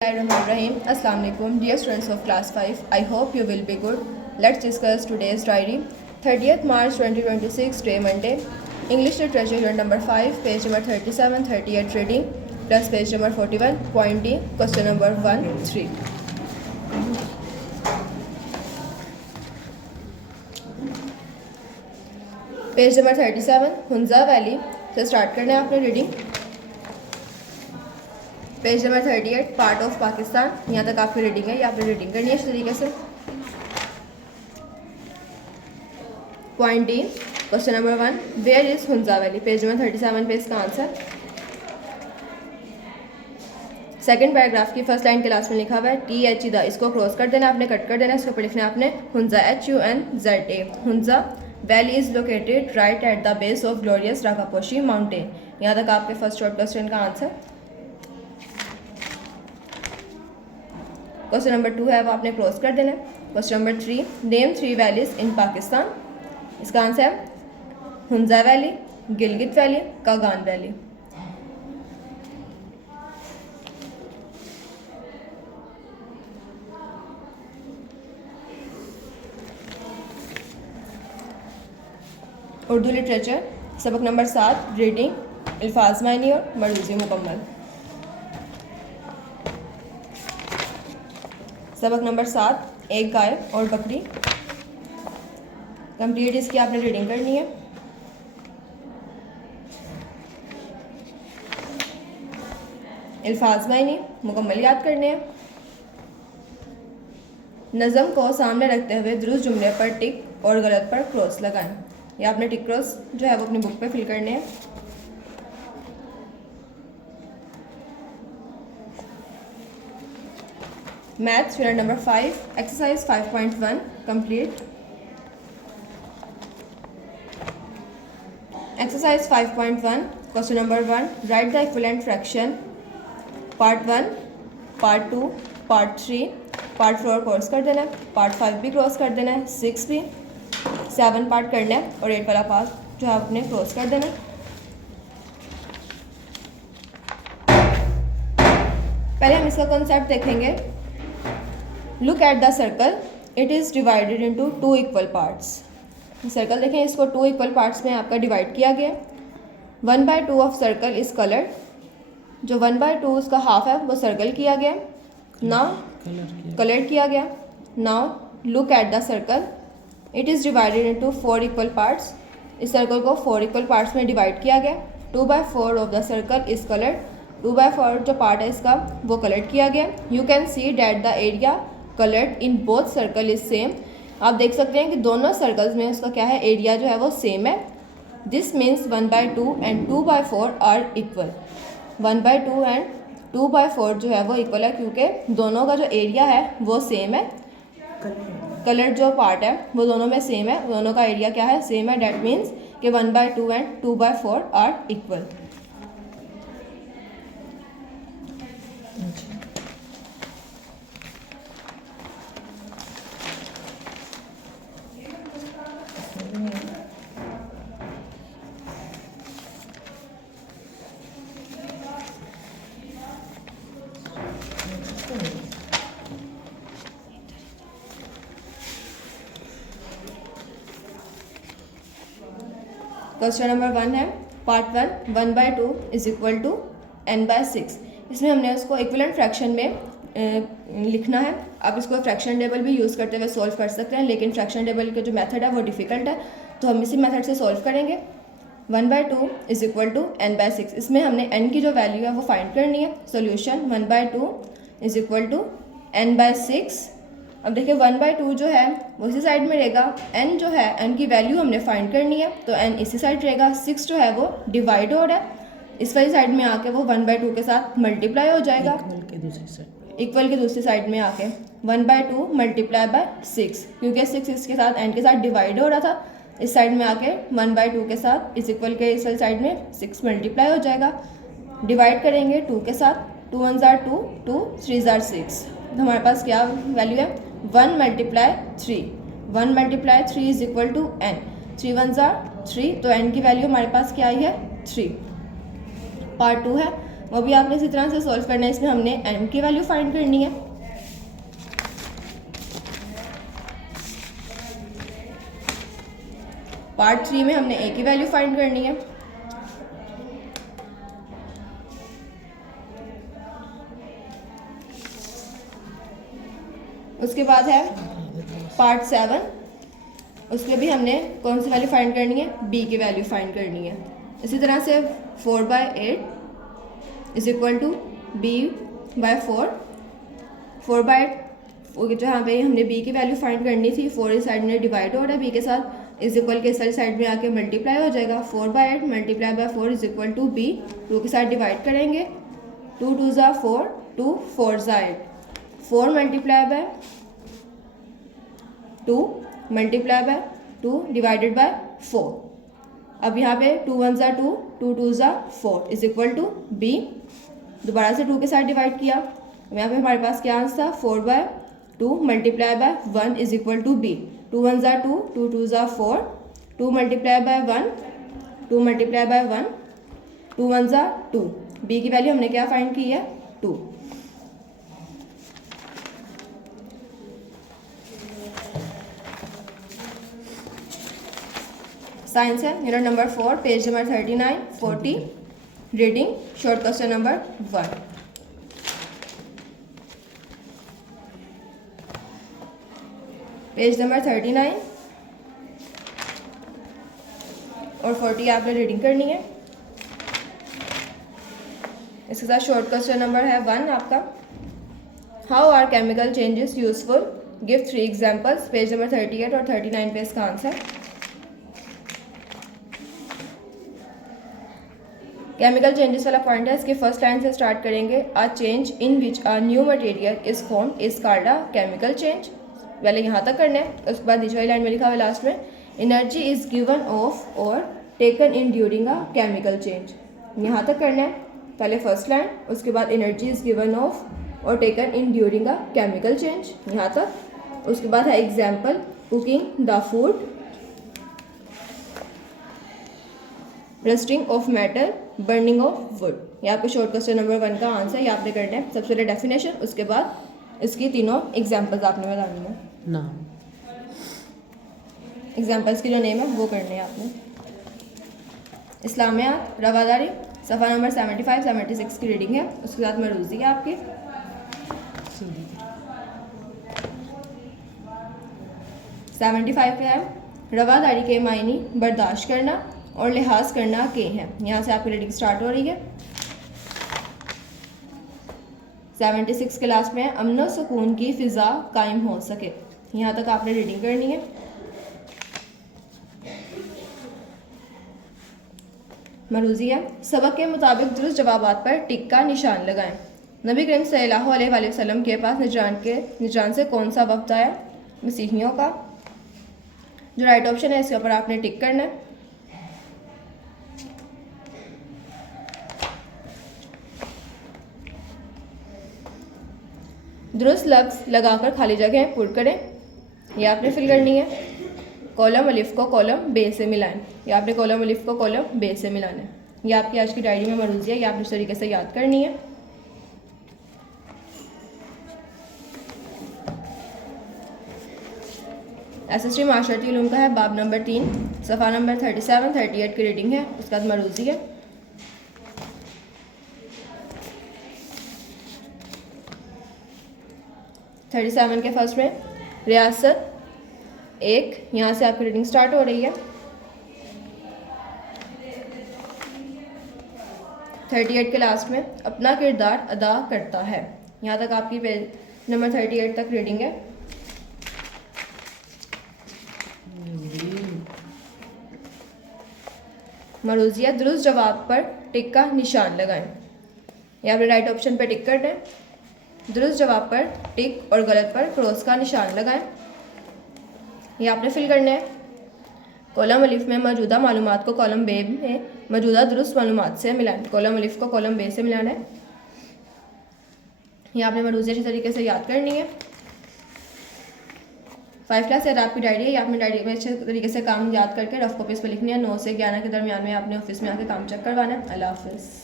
Bismillahirrahmanirrahim. Assalamu alaikum, dear students of class 5. I hope you will be good. Let's discuss today's diary. 30th March 2026, today Monday. English literature unit number 5, page number 37, 38 reading plus page number 41. Point D, question number 1, 3. Page number 37 Hunza valley से start करना है आपने reading. Page number 38 part of Pakistan, यहाँ तक आपकी reading है. ये आपने रीडिंग करनी है इस तरीके से. Point d, question number 1, where is Hunza valley. Page number 37 पे इसका आंसर. सेकंड पैराग्राफ की फर्स्ट लाइन के लास्ट में लिखा हुआ है टी एच ई द. इसको क्रॉस कर देना, आपने कट कर देना. इसके ऊपर लिखना है आपने Hunza HUNZA. Hunza valley is located right at the base of glorious Rakaposhi mountain. यहाँ तक आपके फर्स्ट शॉर्ट क्वेश्चन का आंसर. क्वेश्चन नंबर 2 है वो आपने क्रॉस कर देना. क्वेश्चन नंबर 3, नेम 3 वैलीज इन पाकिस्तान. इसका आंसर है Hunza valley, Gilgit valley, Kaghan valley. Urdu literature सबक नंबर 7, रीडिंग अल्फाज मायनी और मरूज़ी मुकम्मल. सबक नंबर 7, एक गाय और बकरी. कंप्लीट इसकी आपने रीडिंग करनी है. अल्फाज मायनी मुकम्मल याद करने हैं. नज़म को सामने रखते हुए दुरुस्त जुमले पर टिक और गलत पर क्रॉस लगाएं. या आपने टिक क्रॉस जो है वो अपनी बुक पे फिल करने हैं. Maths unit number 5, exercise 5.1 complete. Exercise 5.1 question number 1, right the equivalent fraction. Part 1, part 2, part 3, part 4 cross कर देना है. पार्ट 5 भी क्रॉस कर देना है. 6 भी, 7 पार्ट करना है और 8 वाला पार्ट जो है आपने क्रॉस कर देना है. पहले हम इसका कॉन्सेप्ट देखेंगे. Look at the circle, it is divided into 2 equal parts. Circle देखें, इसको 2 इक्वल पार्ट्स में आपका डिवाइड किया गया. 1/2 ऑफ सर्कल इज कलर्ड. जो 1/2 उसका हाफ है वो सर्कल किया गया, ना कलर्ड किया गया. Now look at the circle, it is divided into 4 equal parts. इस सर्कल को 4 इक्वल पार्ट्स में डिवाइड किया गया. 2/4 of the circle is coloured. 2/4 जो पार्ट है इसका वो कलर्ड किया गया. You can see that the area coloured in both circle is same. आप देख सकते हैं कि दोनों सर्कल्स में उसका क्या है, एरिया जो है वो सेम है. This means 1/2 and 2/4 are equal. 1/2 and 2/4 जो है वो इक्वल है क्योंकि दोनों का जो एरिया है वो सेम है. कलर जो पार्ट है वो दोनों में सेम है, दोनों का एरिया क्या है, सेम है. डैट मीन्स कि 1/2 and 2/4 are equal. Question number 1 है part 1, 1/2 is equal to n/6. इसमें हमने उसको इक्विवेलेंट फ्रैक्शन में लिखना है. आप इसको फ्रैक्शन टेबल भी यूज़ करते हुए सॉल्व कर सकते हैं, लेकिन फ्रैक्शन टेबल का जो मेथड है वो डिफ़िकल्ट है, तो हम इसी मेथड से सॉल्व करेंगे. 1/2 इज इक्वल टू n/6. इसमें हमने n की जो वैल्यू है वो फाइंड करनी है. Solution 1/2 is equal to n/6. अब देखिए 1/2 जो है वो इसी साइड में रहेगा. n जो है, n की वैल्यू हमने फाइंड करनी है तो n इसी साइड रहेगा. 6 जो है वो डिवाइड हो रहा है, इस वाली साइड में आके वो 1/2 के साथ मल्टीप्लाई हो जाएगा. इक्वल के दूसरी साइड में आके 1/2 मल्टीप्लाई बाय 6, क्योंकि 6 इसके साथ n के साथ डिवाइड हो रहा था. इस साइड में आके 1/2 के साथ इस इक्वल के इस वाली साइड में 6 मल्टीप्लाई हो जाएगा. डिवाइड करेंगे 2 के साथ. 2 1 ज़ार 2, 2 3 ज़ार 6. तो हमारे पास क्या वैल्यू है, 1 × 3. 1 × 3 इज इक्वल टू n. 3 1 ज़ार 3, तो n की वैल्यू हमारे पास क्या आई है 3. पार्ट 2 है वो भी आपने इसी तरह से सॉल्व करना है। इसमें हमने n की वैल्यू फाइंड करनी है। पार्ट 3 में हमने a की वैल्यू फाइंड करनी है। उसके बाद है पार्ट 7, उसमें भी हमने कौन सी वैल्यू फाइंड करनी है, b की वैल्यू फाइंड करनी है। इसी तरह से 4/8 इज इक्वल टू b/4। 4/8 जहाँ पे हमने b की वैल्यू फाइंड करनी थी, 4 इस साइड में डिवाइड हो रहा है b के साथ, इज इक्वल के इस साइड में आके मल्टीप्लाई हो जाएगा। 4/8 multiply by 4 is equal to b। 2 के साथ डिवाइड करेंगे, 2 2 ज़ा 4, 2 4 ज़ा 8, 4 multiply by 2 multiply by 2 divided by 4। अब यहाँ पे 2 1 ज़ा 2, 2 2 ज़ा 4 इज इक्वल टू b। दोबारा से 2 के साथ डिवाइड किया, यहाँ पे हमारे पास क्या आंसर था, 4/2 multiply by 1 is equal to b। 2 1 ज़ा 2, 2 2 ज़ा 4, 2 मल्टीप्लाई बाय 1, 2 मल्टीप्लाई बाय 1, 2 1 ज़ा 2। b की वैल्यू हमने क्या फाइंड की है, 2। साइंस है mirror number 4, page number 39 40, reading short question number 1। Page number 39 और 40 आपने रीडिंग करनी है। इसके साथ शॉर्ट क्वेश्चन नंबर है 1 आपका, how are chemical changes useful, give 3 examples. Page number 38 और 39 पे इसका आंसर। केमिकल चेंजेस वाला पॉइंट है, इसके फर्स्ट लाइन से स्टार्ट करेंगे। A change in which a new material is formed is called a chemical change. पहले यहाँ तक करना है, उसके बाद नीचे वाली लाइन में लिखा हुआ लास्ट में, एनर्जी इज गिवन ऑफ और taken in during a chemical change. यहाँ तक करना है, पहले फर्स्ट लाइन, उसके बाद एनर्जी इज गिवन ऑफ और taken in during a chemical change, यहाँ तक। उसके बाद है example, cooking the food, rusting of metal, burning of would. यहाँ पे शॉर्ट क्वेश्चन नंबर 1 का आंसर ये आपने करना है। सबसे पहले डेफिनेशन, उसके बाद इसकी तीनों एग्जाम्पल्स आपने बतानी है। नाम, एग्जाम्पल्स की जो नेम है वो करने हैं आपने। इस्लामियात, रवादारी, सफ़ा नंबर 75 76 की रीडिंग है। उसके साथ मरूजी है आपकी। सूदी, 75 पे है, रवादारी के मायने बर्दाश्त करना और लिहाज करना के हैं। यहाँ से आपकी रीडिंग स्टार्ट हो रही है। 76 के लास्ट में अमन व सुकून की फ़िज़ा कायम हो सके, यहाँ तक आपने रीडिंग करनी है। मरूजी है, सबक के मुताबिक दुरुस्त जवाबात पर टिक का निशान लगाएं। नबी करीम सल्लल्लाहु अलैहि वसल्लम के पास निजरान से कौन सा वक्त आया, मसीहियों का। जो राइट ऑप्शन है इसके ऊपर आपने टिक करना है। दुरुस्त लफ्ज़ लगाकर खाली जगह पुर करें, यह आपने फिल करनी है। कॉलम अलिफ को कॉलम बे से मिलाएं, या आपने कॉलम अलिफ को कॉलम बे से मिलाना है। यह आपकी आज की डायरी में मरूजी है, यह आपने इस तरीके से याद करनी है। एसएसटी माशरती उलूम का है, बाब नंबर 3, सफ़ा नंबर 37 38 की रीडिंग है। उसके बाद मरूजी है। थर्टी 37 के फर्स्ट में रियासत 1, यहाँ से आपकी रीडिंग स्टार्ट हो रही है। 38 के लास्ट में अपना किरदार अदा करता है, यहाँ तक आपकी पेज नंबर 38 तक रीडिंग है। मरूजिया, दुरुस्त जवाब पर टिक का निशान लगाएं। यहाँ पे राइट ऑप्शन पर टिक करना है, दुरुस्त जवाब पर टिक और गलत पर क्रॉस का निशान लगाएं। ये आपने फिल करना है। कॉलम अलिफ में मौजूदा मालूमात को कॉलम बे में मौजूदा दुरुस्त मालूमात से मिलाएं। कॉलम अलिफ को कॉलम बे से मिलाना है। ये आपने मरूजी अच्छी तरीके से याद करनी है। 5 क्लास याद आपकी डायरी है, ये आपने डायरी में अच्छे तरीके से काम याद करके रफ कॉपीज़ पर लिखनी है। 9 से 11 के दरमियान में आपने ऑफिस में आके काम चेक करवाना है। अल्लाह हाफिज़।